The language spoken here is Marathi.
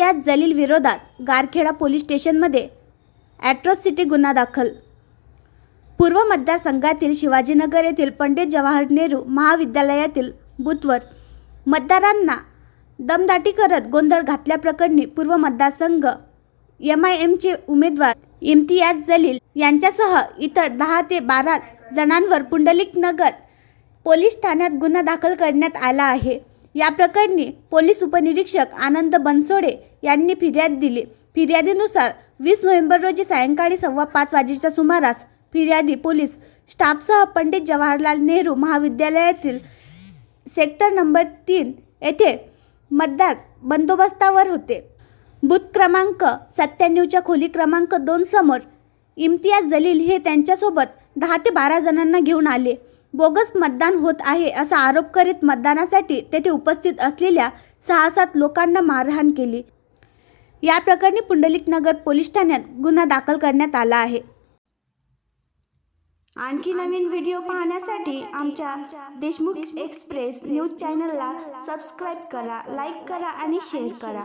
इम्तियाज जलील विरोधात गारखेडा पोलीस स्टेशनमध्ये ॲट्रॉसिटी गुन्हा दाखल। पूर्व मतदारसंघातील शिवाजीनगर येथील पंडित जवाहर नेहरू महाविद्यालयातील बूथवर मतदारांना दमदाटी करत गोंधळ घातल्याप्रकरणी पूर्व मतदारसंघ MIMचे उमेदवार इम्तियाज जलील यांच्यासह इतर 10 ते 12 जणांवर पुंडलिक नगर पोलीस ठाण्यात गुन्हा दाखल करण्यात आला आहे। या प्रकरणी पोलीस उपनिरीक्षक आनंद बनसोडे यांनी फिर्याद दिली। फिर्यादीनुसार 20 नोव्हेंबर रोजी सायंकाळी 5:15 वाजेच्या सुमारास फिर्यादी पोलीस स्टाफसह पंडित जवाहरलाल नेहरू महाविद्यालयातील सेक्टर नंबर 3 येथे मतदार बंदोबस्तावर होते। बूथ क्रमांक 97च्या खोली क्रमांक 2 समोर इम्तियाज जलील हे त्यांच्यासोबत 10 ते 12 जणांना घेऊन आले। बोगस मतदान होत आहे असा आरोप करीत मतदानासाठी तेथे उपस्थित असलेल्या 6-7 लोकांना मारहाण केली। या प्रकरणी पुंडलिक नगर पोलीस ठाण्यात गुन्हा दाखल करण्यात आला आहे। आणखी नवीन व्हिडिओ पाहण्यासाठी आमच्या देशमुख एक्सप्रेस न्यूज चॅनलला सबस्क्राईब करा, लाईक करा आणि शेअर करा।